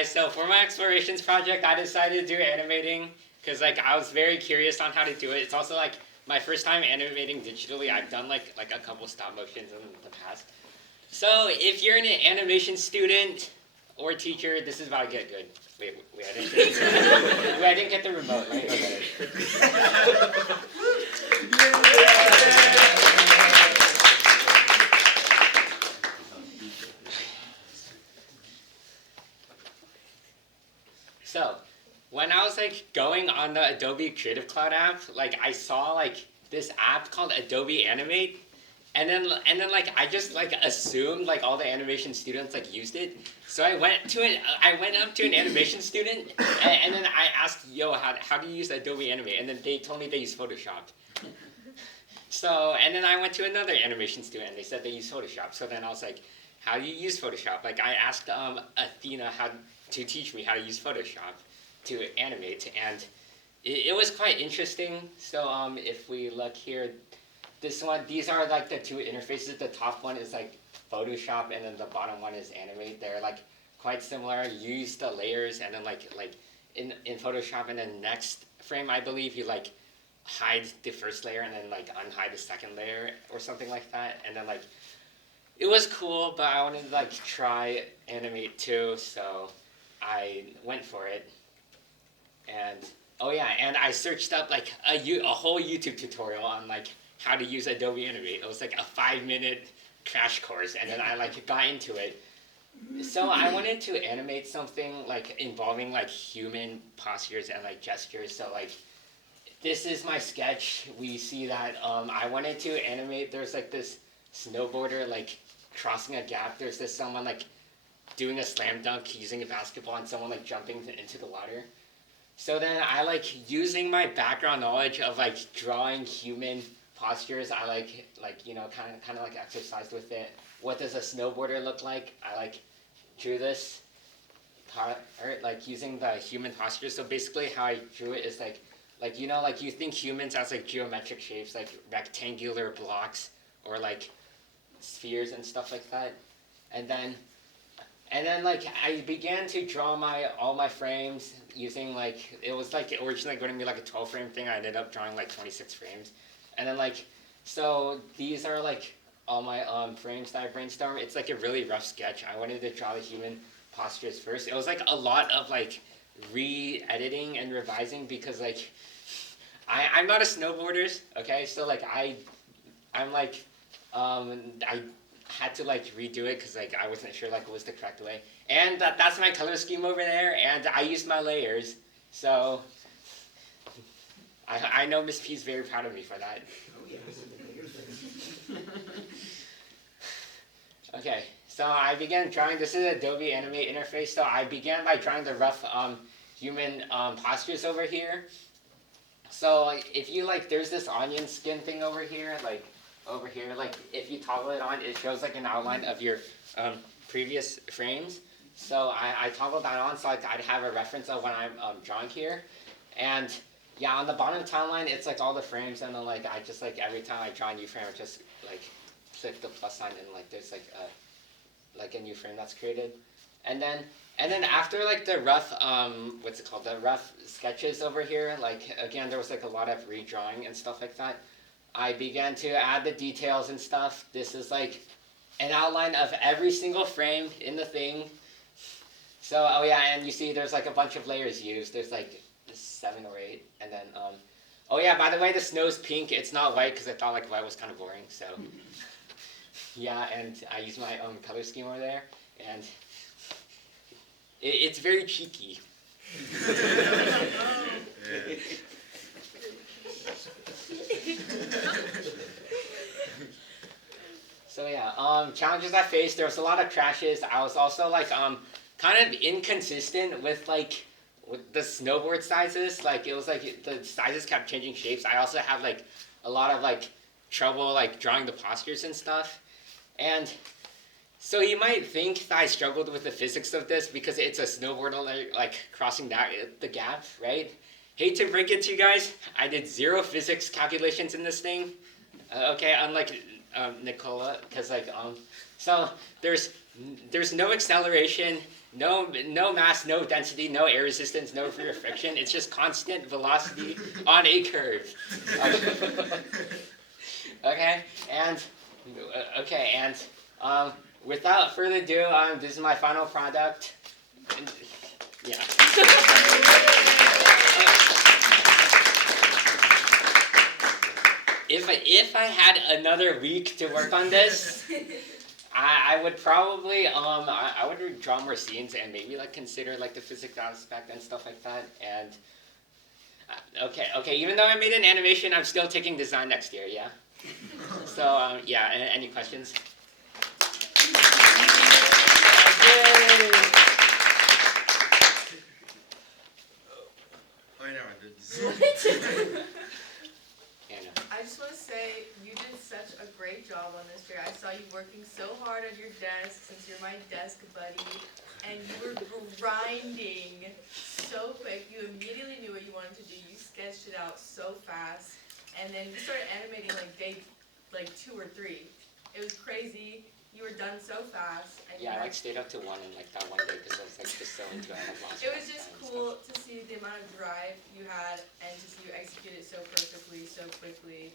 guys, so for my explorations project, I decided to do animating because like I was very curious on how to do it. It's also like my first time animating digitally. I've done like a couple stop motions in the past. So if you're an animation student or teacher, this is about to get good. Wait, I didn't get wait, I didn't get the remote. Let me go get it. So, when I was like going on the Adobe Creative Cloud app, like I saw like this app called Adobe Animate, and then like I just like assumed like all the animation students like used it. So I went up to an animation student, and then I asked, "Yo, how do you use Adobe Animate?" And then they told me they use Photoshop. So, and then I went to another animation student, and they said they use Photoshop. So then I was like, "How do you use Photoshop?" Like I asked Athena how to teach me how to use Photoshop to animate, and it was quite interesting. So if we look here, these are like the two interfaces. The top one is like Photoshop, and then the bottom one is Animate. They're like quite similar. You use the layers, and then like in Photoshop, and then next frame, I believe you like hide the first layer and then like unhide the second layer or something like that, and then like it was cool, but I wanted to like try Animate too, so I went for it. And oh yeah, and I searched up like a whole YouTube tutorial on like how to use Adobe Animate. It was like a 5-minute crash course, and then I like got into it. So I wanted to animate something like involving like human postures and like gestures. So like this is my sketch. We see that I wanted to animate. There's like this snowboarder like crossing a gap. There's this someone like doing a slam dunk using a basketball, and someone like jumping into the water. So then I like using my background knowledge of like drawing human postures. I like you know kind of like exercised with it. What does a snowboarder look like? I like drew this part like using the human posture. So basically how I drew it is like you know like you think humans as like geometric shapes, like rectangular blocks or like spheres and stuff like that. And then like I began to draw all my frames using like it was like originally going to be like a 12 frame thing. I ended up drawing like 26 frames. And then like so these are like all my frames that I brainstormed. It's like a really rough sketch. I wanted to draw the human postures first. It was like a lot of like re-editing and revising because like I'm not a snowboarder, okay? So like I'm like I had to like redo it because like I wasn't sure like what was the correct way. And that's my color scheme over there, and I used my layers. So I know Miss P is very proud of me for that. Oh yes. Okay, so I began drawing. This is Adobe Animate interface. So I began by drawing the rough human postures over here. So if you like, there's this onion skin thing over here, like if you toggle it on, it shows like an outline of your previous frames. So I toggled that on so like I'd have a reference of when I'm drawing here. And yeah, on the bottom timeline, it's like all the frames, and then like I just like every time I draw a new frame, I just like click the plus sign, and like there's like a new frame that's created. And then after like the rough what's it called, the rough sketches over here, like again there was like a lot of redrawing and stuff like that. I began to add the details and stuff. This is like an outline of every single frame in the thing. So oh yeah, and you see there's like a bunch of layers used. There's like 7 or 8, and then oh yeah, by the way, the snow's pink. It's not white because I thought like white was kind of boring. So yeah, and I use my color scheme over there, and it's very cheeky. So yeah, challenges I faced. There was a lot of crashes. I was also like kind of inconsistent with the snowboard sizes. Like it was like the sizes kept changing shapes. I also have like a lot of like trouble like drawing the postures and stuff. And so you might think that I struggled with the physics of this because it's a snowboarder like crossing the gap, right? Hate to break it to you guys, I did 0 physics calculations in this thing. Okay, unlike Nicola, because like so there's no acceleration, no mass, no density, no air resistance, no free friction. It's just constant velocity on a curve. Okay, and without further ado, this is my final product. Yeah. If I had another week to work on this, I would probably I would draw more scenes and maybe like consider like the physics aspect and stuff like that. And okay. Even though I made an animation, I'm still taking design next year. Yeah. So yeah. Any questions? I just want to say you did such a great job on this, Jerry. I saw you working so hard at your desk since you're my desk buddy, and you were grinding so quick. You immediately knew what you wanted to do. You sketched it out so fast, and then you started animating like day 2 or 3. It was crazy. You were done so fast. And Yeah, I like stayed up to 1 in like that one day because I was like just so into it. It was just cool to see the amount of drive you had and to see you execute it so perfectly, so quickly.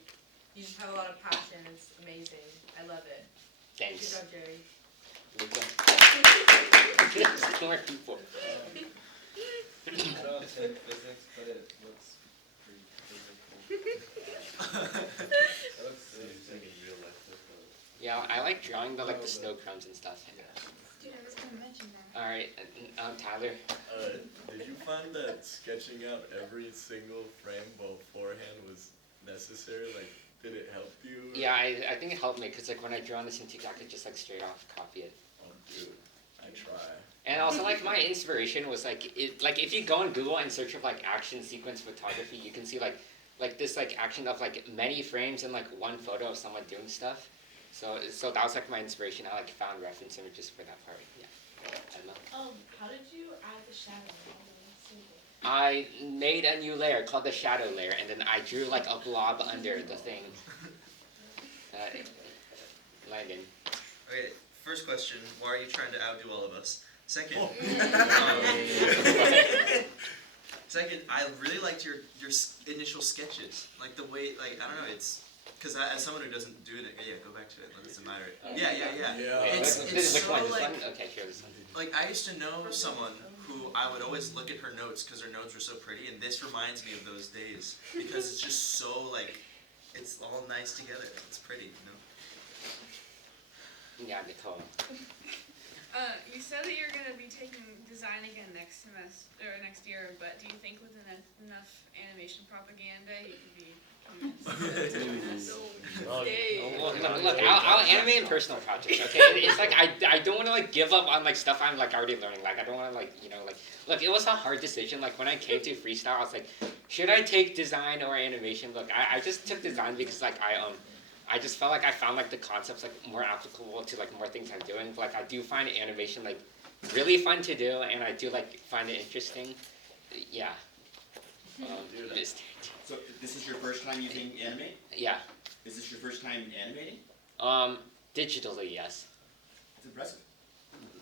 You just have a lot of passion. It's amazing. I love it. Thanks. Good job, Jerry. More people. I don't take physics, but it looks pretty cool. It looks like in real life. Yeah, I like drawing the snow crumbs and stuff. Dude, I was gonna mention that. All right, Tyler. Did you find that sketching out every single frame beforehand was necessary? Like, did it help you? Yeah, I think it helped me because like when I draw on the Cintiq, I could just like straight off copy it. Oh, dude, I try. And also like my inspiration was like if you go on Google and search of like action sequence photography, you can see like this like action of like many frames and like one photo of someone doing stuff. So that was like my inspiration. I like found reference images for that part. Yeah. Emma. How did you add the shadow on the symbol? I made a new layer called the shadow layer, and then I drew like a blob under the thing. Landon. Okay, first question, why are you trying to outdo all of us? Second, second, I really liked your initial sketches. Like the way, like, I don't know, it's, because as someone who doesn't do it, yeah, go back to it, it doesn't matter. Yeah. It's Which so one? This like, one? Okay, sure, this one. like, I used to know someone who I would always look at her notes because her notes were so pretty, and this reminds me of those days because it's just so, like, it's all nice together. It's pretty, you know? Yeah, Nicole. You said that you're going to be taking design again next semester or next year, but do you think with enough animation propaganda you could be convinced? Look, I'll animate in personal projects, okay? It's like I don't want to like give up on like stuff I'm like already learning. Like I don't want to like look. It was a hard decision. Like when I came to freestyle, I was like, should I take design or animation? Look, I just took design because like I just felt like I found like the concepts like more applicable to like more things I'm doing. But, like I do find animation like really fun to do, and I do like find it interesting. Yeah. So this is your first time using Animate? Yeah. Is this your first time animating? Digitally, yes. It's impressive.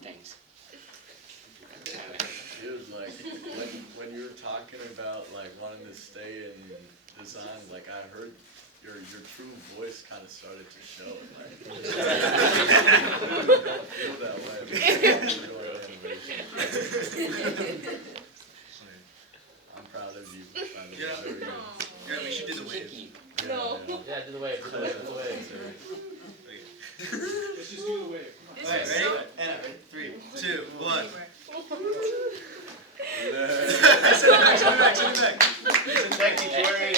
Thanks. Dude, like, when you were talking about, like, wanting to stay in design, like, I heard your true voice kind of started to show. Like, I feel that way. I'm proud of you. Yeah, we should do the wave. No. Yeah, do the wave. Do the wave. Do the wave. Let's just do the wave. Alright, ready? And 3, 2, 1. Yeah. Turn it back. Thank you, Jerry.